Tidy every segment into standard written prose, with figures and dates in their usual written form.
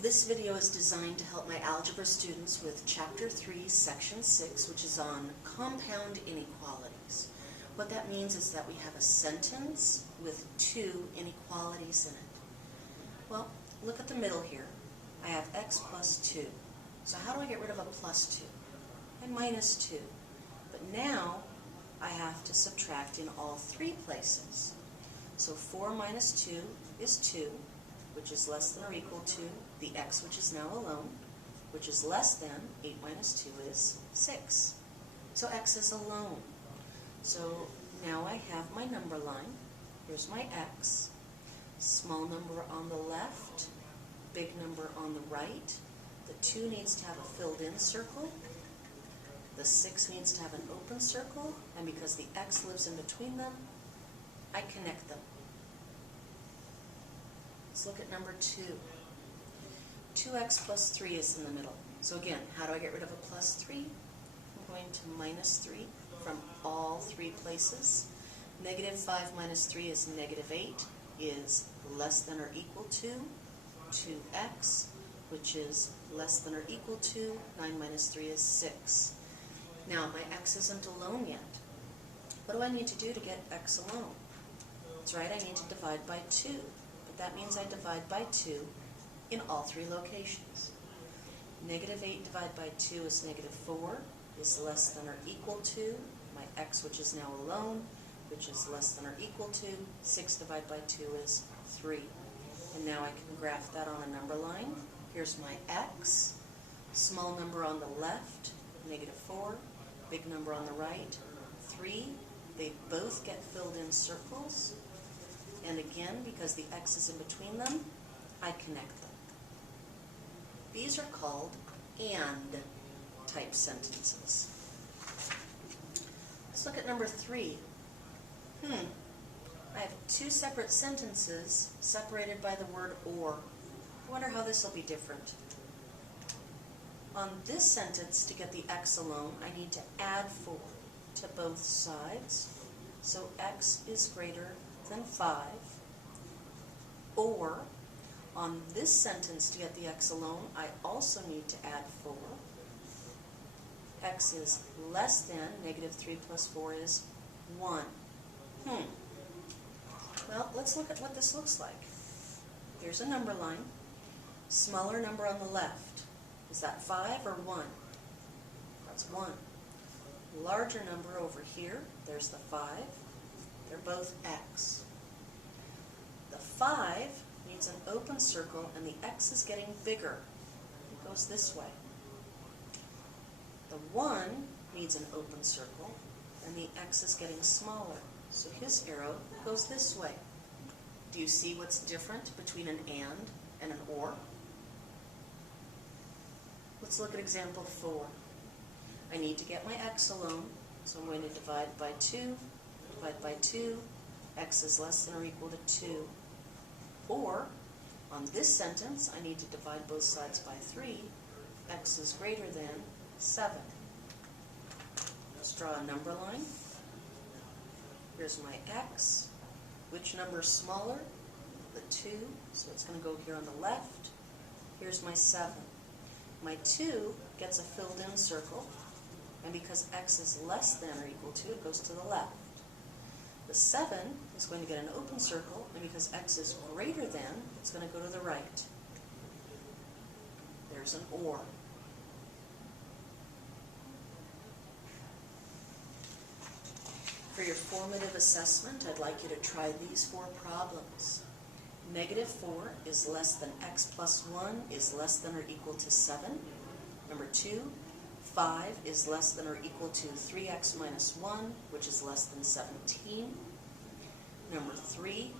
This video is designed to help my algebra students with Chapter 3, Section 6, which is on Compound Inequalities. What that means is that we have a sentence with two inequalities in it. Well, look at the middle here. I have x plus 2. So how do I get rid of a plus 2? And minus 2. But now I have to subtract in all three places. So 4 minus 2 is 2, which is less than or equal to the x, which is now alone, which is less than 8 minus 2 is 6. So x is alone. So now I have my number line. Here's my x. Small number on the left, big number on the right. The 2 needs to have a filled-in circle. The 6 needs to have an open circle. And because the x lives in between them, I connect them. Let's look at number 2. 2x plus 3 is in the middle. So again, how do I get rid of a plus 3? I'm going to minus 3 from all three places. Negative 5 minus 3 is negative 8, is less than or equal to 2x, which is less than or equal to 9 minus 3 is 6. Now my x isn't alone yet. What do I need to do to get x alone? That's right, I need to divide by 2. But that means I divide by 2 in all three locations. Negative 8 divided by 2 is negative 4, is less than or equal to my x, which is now alone, which is less than or equal to 6 divided by 2 is 3. And now I can graph that on a number line. Here's my x, small number on the left, negative 4, big number on the right, 3. They both get filled in circles. And again, because the x is in between them, I connect them. These are called and type sentences. Let's look at number 3. I have two separate sentences separated by the word or. I wonder how this will be different. On this sentence, to get the x alone, I need to add 4 to both sides. So x is greater than 5. Or, on this sentence, to get the x alone, I also need to add 4. X is less than negative 3 plus 4 is 1. Well, let's look at what this looks like. Here's a number line. Smaller number on the left. Is that 5 or 1? That's 1. Larger number over here. There's the 5. They're both x. The 5 needs an open circle, and the x is getting bigger. It goes this way. The 1 needs an open circle, and the x is getting smaller. So his arrow goes this way. Do you see what's different between an and an or? Let's look at example 4. I need to get my x alone, so I'm going to divide by 2, divide by 2, x is less than or equal to 2. Or, on this sentence, I need to divide both sides by 3, x is greater than 7. Let's draw a number line. Here's my x. Which number is smaller? The 2, so it's going to go here on the left. Here's my 7. My 2 gets a filled-in circle, and because x is less than or equal to, it goes to the left. The 7 is going to get an open circle, and because x is greater than, it's going to go to the right. There's an or. For your formative assessment, I'd like you to try these 4 problems. Negative 4 is less than x plus 1 is less than or equal to 7. Number 2, 5 is less than or equal to 3x minus 1, which is less than 17. Number 3,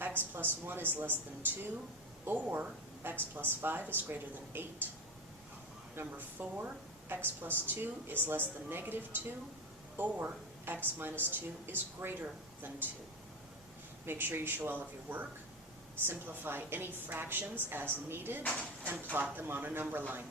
x plus 1 is less than 2, or x plus 5 is greater than 8. Number 4, x plus 2 is less than negative 2, or x minus 2 is greater than 2. Make sure you show all of your work, simplify any fractions as needed, and plot them on a number line.